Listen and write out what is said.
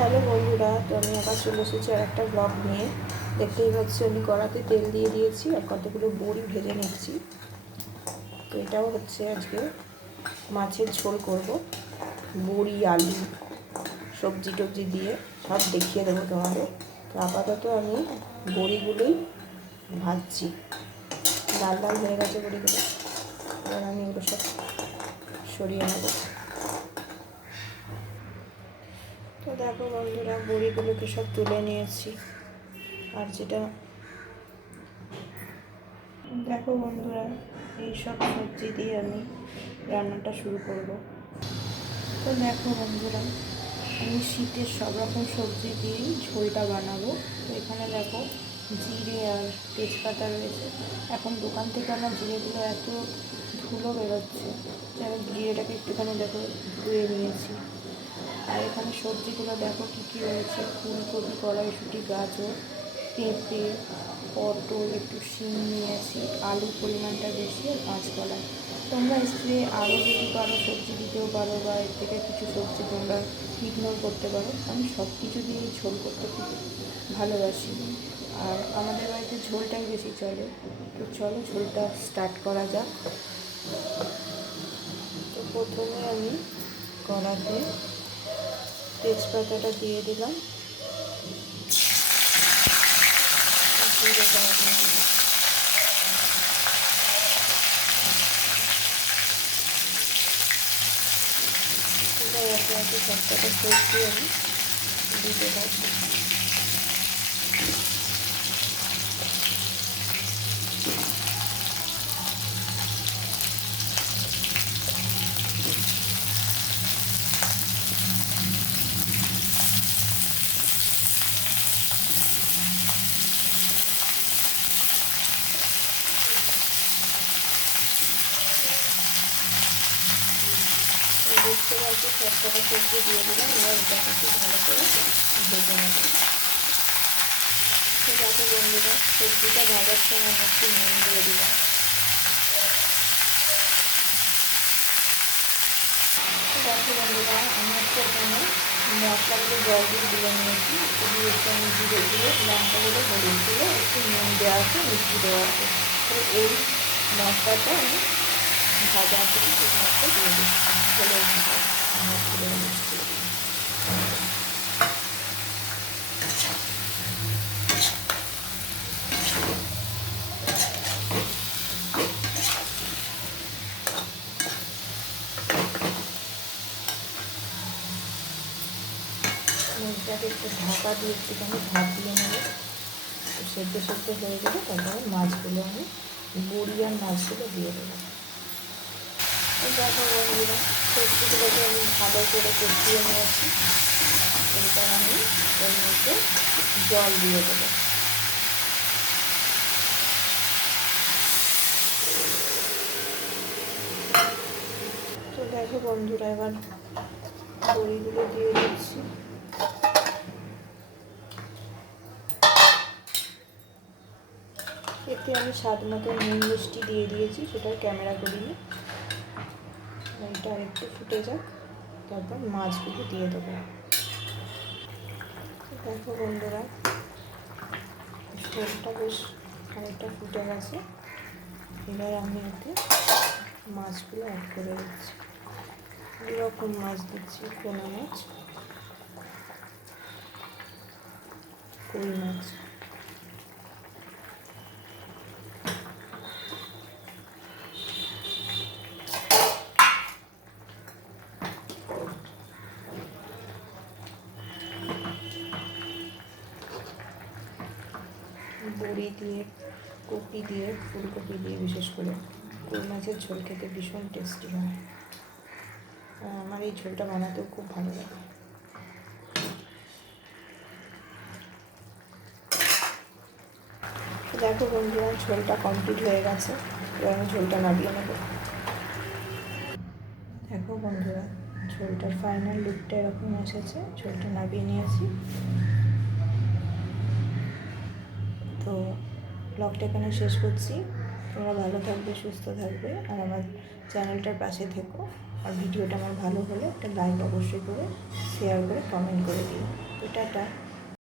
Hello বন্ধুরা, তো আমি আবার চলে এসেছি আর একটা ব্লগ নিয়ে। দেখতেই পাচ্ছি আমি কড়াতে তেল দিয়ে দিয়েছি আর কতগুলো বড়ি ভেজে নিচ্ছি। তো এটাও হচ্ছে আজকে মাছের ঝোল করব, বড়ি আলু সবজি টবজি দিয়ে সব দেখিয়ে দেবো তোমাদের। তো আপাতত আমি বড়িগুলোই ভাজছি, লাল লাল হয়ে গেছে বড়িগুলো। এবার আমি এগুলো সব সরিয়ে নেব। তো দেখো বন্ধুরা, বড়িগুলোকে সব তুলে নিয়েছি। আর যেটা দেখো বন্ধুরা, এই সব সবজি দিয়ে আমি রান্নাটা শুরু করব। তো দেখো বন্ধুরা, আমি শীতের সব রকম সবজি দিয়েই ঝোলটা বানাবো। তো এখানে দেখো জিরে আর তেজপাতা রয়েছে। এখন দোকান থেকে আমার জিরেগুলো এত ধুলো বেরোচ্ছে যে আমি জিরেটাকে একটুখানি দেখো ধুয়ে নিয়েছি। আর এখানে সবজিগুলো দেখো কী কী রয়েছে: ফুলকপি, কড়াইশুঁটি, গাজর, পেঁপে, পটল, একটু শিম নিয়েছি, আলুর পরিমাণটা বেশি, আর কাঁচকলা। তোমরা স্প্রে আরও যদি পারো সবজি দিতেও পারো, বা এর থেকে কিছু সবজি তোমরা ইগনোর করতে পারো। আমি সব কিছু দিয়েই ঝোল করতে খুব ভালোবাসি, আর আমাদের বাড়িতে ঝোলটাই বেশি চলে। তো চলো ঝোলটা স্টার্ট করা যাক। তো প্রথমে আমি কড়াতে তেজপাতাটা দিয়ে দিলাম, জিরেটা দিয়ে দিলাম। একে একে সবটাকে সবজি আমি দিতে থাকি। দেখতে পাচ্ছি সবকটা সবজি দিয়ে দিলাম। এবার এটাকে একটু ভালো করে ভেজে নেব। তো দেখো বন্ধুরা, সবজিটা ভাজার সময় আমি একটু নুন দিয়ে দিলাম। তো দেখো বন্ধুরা, আমি একটা এখানে মশলাগুলো জল দিয়ে তুলে নিয়েছি। এগুলো একটু আমি জিরে দিয়ে, লঙ্কাগুলো, হলুদ দিয়ে, একটু নুন দেওয়া আছে, মিষ্টি দেওয়া আছে। তো এই মশলাটা আমি ভাজা করে মশলা দিয়ে দিচ্ছি, ঝোলের মশলা তুলে নিচ্ছি। মুখটাকে একটু ঢাকা দিয়ে একটুখানি ভাত দিয়ে নেব। সেদ্ধ সেদ্ধ হয়ে গেলে তারপরে মাছগুলো আমি বড়ি আর মাছগুলো দিয়ে দেবো। দেখো বন্ধুরা, সবজিগুলোকে আমি ভালো করে কষিয়ে নিয়েছি। এবার আমি এর মধ্যে জল দিয়ে দেবো। তো দেখো বন্ধুরা, এবার বড়িগুলো দিয়ে দিচ্ছি। এতে আমি স্বাদ মতো নুন মিষ্টি দিয়ে দিয়েছি, সেটা ক্যামেরা করিনি। এটা আর একটু ফুটে যাক, তারপর মাছগুলো দিয়ে দেবো। দেখো বন্ধুরা, ঝোলটা বেশ খানিকটা ফুটে গেছে। এবার আমি এতে মাছগুলো অ্যাড করে দিচ্ছি। দুরকম মাছ দিচ্ছি: পোনা মাছ, কই মাছ। বড়ি দিয়ে, কপি দিয়ে, ফুলকপি দিয়ে, বিশেষ করে কই মাছের ঝোল খেতে ভীষণ টেস্টি হয়। আমার এই ঝোলটা বানাতেও খুব ভালো লাগে। দেখো বন্ধুরা, ঝোলটা কমপ্লিট হয়ে গেছে। এবার আমি ঝোলটা নামিয়ে নেব। দেখো বন্ধুরা, ঝোলটার ফাইনাল লুকটা এরকম এসেছে। ঝোলটা নামিয়ে নিয়েছি। তো ব্লগটা এখানে শেষ করছি। তোমরা ভালো থাকবে, সুস্থ থাকবে, আর আমার চ্যানেলটার পাশে থেকো। আর ভিডিওটা আমার ভালো হলে একটা লাইক অবশ্যই করে, শেয়ার করে, কমেন্ট করে দিও। টাটা।